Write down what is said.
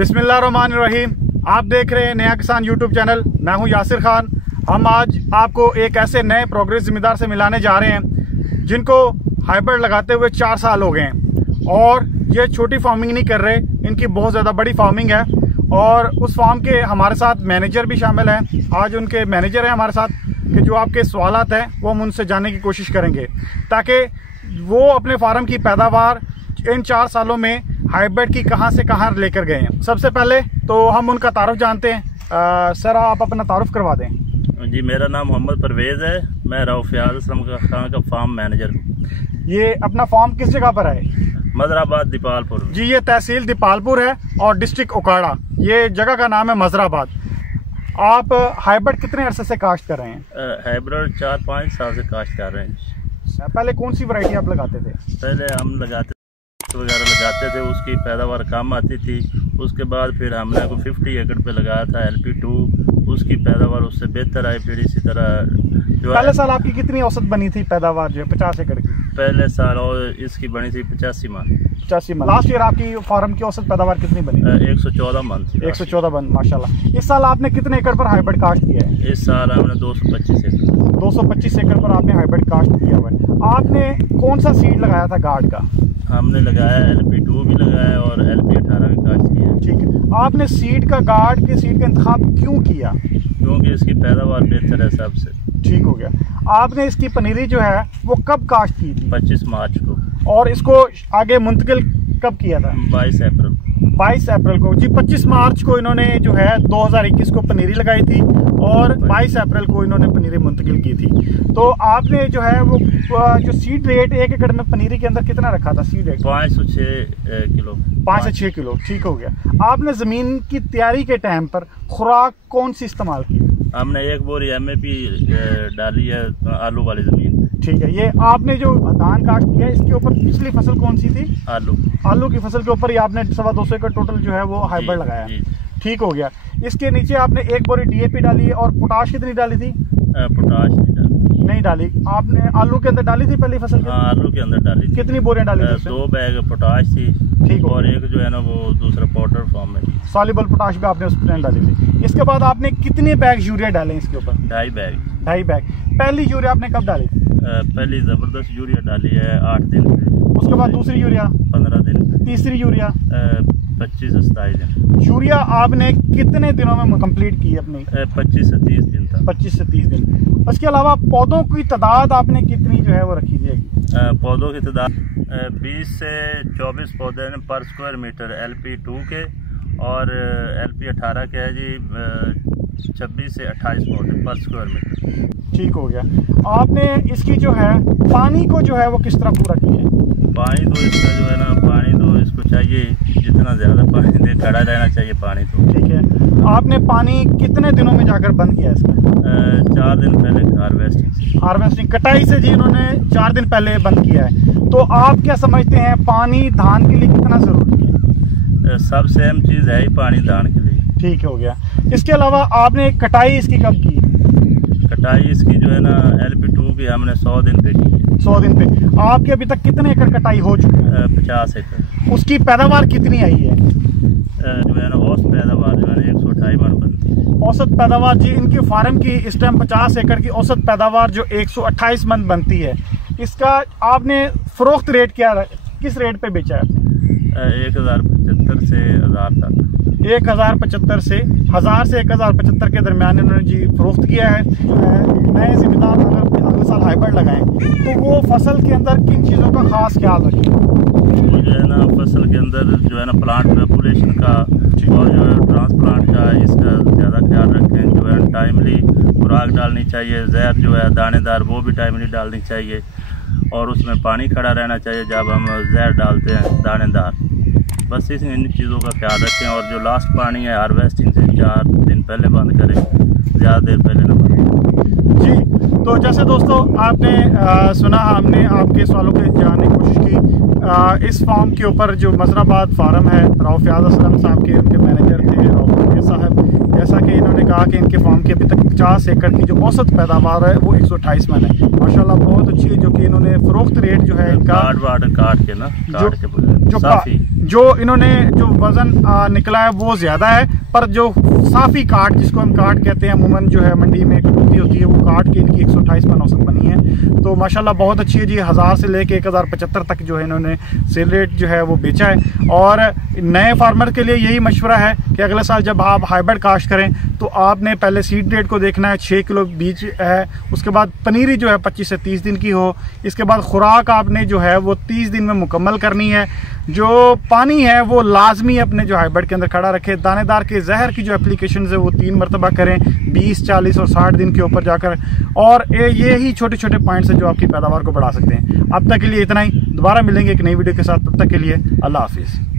बिस्मिल्लाहिर्रहमानिर्रहीम। आप देख रहे हैं नया किसान यूट्यूब चैनल। मैं हूं यासिर खान। हम आज आपको एक ऐसे नए प्रोग्रेस जिम्मेदार से मिलाने जा रहे हैं जिनको हाइब्रिड लगाते हुए 4 साल हो गए हैं और ये छोटी फार्मिंग नहीं कर रहे, इनकी बहुत ज़्यादा बड़ी फार्मिंग है। और उस फार्म के हमारे साथ मैनेजर भी शामिल हैं। आज उनके मैनेजर हैं हमारे साथ कि जो आपके सवालात हैं वो हम उनसे जानने की कोशिश करेंगे ताकि वो अपने फार्म की पैदावार इन 4 सालों में हाइब्रिड की कहां से कहां लेकर गए हैं। सबसे पहले तो हम उनका तारुफ जानते हैं। सर, आप अपना तारुफ करवा दें। जी, मेरा नाम मोहम्मद परवेज़ है। मैं रऊफ़ियाज़ असलम खान का फार्म मैनेजर हूँ। ये अपना फार्म किस जगह पर है? मजराबाद, दीपालपुर। जी, ये तहसील दीपालपुर है और डिस्ट्रिक्ट ओकाड़ा। ये जगह का नाम है मजराबाद। आप हाइब्रिड कितने अरसे से काश्त कर रहे हैं? हाइब्रिड 4-5 साल से काश्त कर रहे हैं। पहले कौन सी वैरायटी आप लगाते थे? पहले हम लगाते थे, उसकी पैदावार कम आती थी। उसके बाद फिर हमने 50 एकड़ पे लगाया था LP2, उसकी पैदावार उससे बेहतर आई। फिर इसी तरह जो पहले साल आपकी कितनी औसत बनी थी पैदावार जो है 50 एकड़ की? पहले साल और इसकी बनी थी 85 मन। 85 मन। लास्ट ईयर आपकी फार्म की औसत पैदावार कितनी बनी? 114 मन थी। 114 मन, माशाल्लाह। इस साल आपने कितने एकड़ पर हाइब्रिड काश्त किया है? इस साल हमने 225 एकड़ 225 एकड़ पर आपने हाइब्रिड काश्त किया हुआ है। आपने कौन सा सीड लगाया था गार्ड का? हमने लगाया LP2 भी लगाया और LP18 भी काश्त किया। ठीक है। आपने सीड का गार्ड के सीड का इंतखाब क्यों किया? क्योंकि इसकी पैदावार बेहतर है सबसे। ठीक हो गया। आपने इसकी पनीरी जो है वो कब काश्त की थी? 25 मार्च को। और इसको आगे मुंतकिल कब किया था? 22 अप्रैल 22 अप्रैल को। जी, 25 मार्च को इन्होंने जो है 2021 को पनीरी लगाई थी और 22 अप्रैल को इन्होंने पनीरी मुंतकिल की थी। तो आपने जो है वो जो सीड रेट 1 एकड़ में पनीरी के अंदर कितना रखा था? सीड रेट 5 से 6 किलो। 5 से 6 किलो। ठीक हो गया। आपने ज़मीन की तैयारी के टाइम पर खुराक कौन सी इस्तेमाल की? हमने 1 बोरी MAP डाली है आलू वाली ज़मीन। ठीक है। ये आपने जो धान काश्त किया है इसके ऊपर पिछली फसल कौन सी थी? आलू की फसल के ऊपर ही आपने 225 एकड़ टोटल जो है वो हाइब्रिड लगाया। ठीक हो गया। इसके नीचे आपने 1 बोरी DAP डाली है। और पोटाश कितनी डाली थी? पोटाश नहीं डाली। आपने आलू के अंदर डाली थी पहली फसल के? हाँ, आलू के अंदर डाली थी। कितनी बोरियां डाली थी? 2 बैग पोटाश थी। ठीक। और एक जो है ना वो दूसरा पाउडर फॉर्म में सॉल्युबल पोटाश भी आपने उसमें डाली थी। इसके बाद आपने कितने बैग यूरिया डाले इसके ऊपर? 2.5 बैग। 2.5 बैग। पहली यूरिया आपने कब डाली? पहली जबरदस्त यूरिया डाली है 8 दिन पे। उसके बाद दूसरी यूरिया 15 दिन पे। तीसरी यूरिया 25 से 27 दिन। यूरिया आपने कितने दिनों में कंप्लीट की अपनी? 25 से 30 दिन तक। 25 से 30 दिन। उसके अलावा पौधों की तादाद आपने कितनी जो है वो रखी जाएगी? पौधों की तादाद 20 से 24 पौधे हैं पर स्क्वायर मीटर LP2 के। और LP18 के है जी 26 से 28 पौधे पर स्क्वायर मीटर। ठीक हो गया। आपने इसकी जो है पानी को जो है वो किस तरह पूरा किया है? पानी तो इसका जो है ना, पानी तो इसको चाहिए जितना ज़्यादा पानी दे, खड़ा रहना चाहिए पानी तो। ठीक है। आपने पानी कितने दिनों में जाकर बंद किया इसका? 4 दिन पहले हार्वेस्टिंग कटाई से जी इन्होंने 4 दिन पहले बंद किया है। तो आप क्या समझते हैं पानी धान के लिए कितना ज़रूरी है? सबसे अहम चीज़ है ही पानी धान के लिए। ठीक हो गया। इसके अलावा आपने कटाई इसकी कब की? कटाई इसकी जो है ना LP2 की हमने 100 दिन पे की। 100 दिन पे। आपके अभी तक कितने एकड़ कटाई हो चुकी है? 50 एकड़। उसकी पैदावार कितनी आई है? जो है ना औसत पैदावार जो है 128 मन बनती है। औसत पैदावार जी इनकी फार्म की इस टाइम 50 एकड़ की औसत पैदावार जो 128 मन बनती है। इसका आपने फरोख्त रेट क्या किस रेट पे बेचा है? 1075 से 1000 तक। 1075 से 1000 से 1075 के दरमियान इन्होंने जी फरोख्त किया है। नए जिम्मेदार अगर अगले साल हाइब्रिड लगाएं तो वो फसल के अंदर किन चीज़ों का खास ख्याल रखें? वो जो है ना फसल के अंदर जो है ना प्लांट पॉपुलेशन का और जो है ट्रांसप्लांट का, इसका ज़्यादा ख्याल रखें। जो है टाइमली खुराक डालनी चाहिए। जहर जो है दानेदार वो भी टाइमली डालनी चाहिए। और उसमें पानी खड़ा रहना चाहिए जब हम जहर डालते हैं दानेदार। बस इन चीज़ों का ख्याल रखें। और जो लास्ट पानी है हार्वेस्टिंग से 4 दिन पहले बंद करें, ज़्यादा देर पहले न बंद जी। तो जैसे दोस्तों आपने सुना, हमने आपके सवालों के जानने की कोशिश की। इस फार्म के ऊपर जो मजराबाद फार्म है, रऊफ़ियाज़ असलम साहब के उनके मैनेजर थे रऊफ़ साहब, जैसा कि इन्होंने कहा कि इनके फार्म की अभी तक 50 एकड़ की जो औसत पैदावार है वो 128 मन है। माशाल्लाह बहुत अच्छी है, जो कि इन्होंने फरोख्त रेट जो है इनका काट के ना जो इन्होंने जो वजन निकला है वो ज्यादा है, पर जो साफी काट जिसको हम काट कहते हैं अमूमन जो है मंडी में कटौती होती है वो काट के इनकी 128 मन औसत बनी है। तो माशाल्लाह बहुत अच्छी है जी। 1000 से लेके 1075 तक जो है इन्होंने सेल रेट जो है वो बेचा है। और नए फार्मर के लिए यही मशवरा है कि अगले साल जब आप हाइब्रिड काश्त करें तो आपने पहले सीड रेट को देखना है, 6 किलो बीज है, उसके बाद पनीरी जो है 25 से 30 दिन की हो, इसके बाद खुराक आपने जो है वो 30 दिन में मुकम्मल करनी है। जो पानी है वो लाजमी अपने जो हाइब्रिड के अंदर खड़ा रखे। दानेदार के जहर की जो एप्लीकेशन है वो 3 मरतबा करें 20, 40 और 60 दिन के ऊपर जाकर। और ये ही छोटे छोटे पॉइंट्स हैं जो आपकी पैदावार को बढ़ा सकते हैं। अब तक के लिए इतना ही, दोबारा मिलेंगे एक नई वीडियो के साथ। तब तक के लिए अल्लाह हाफिज़।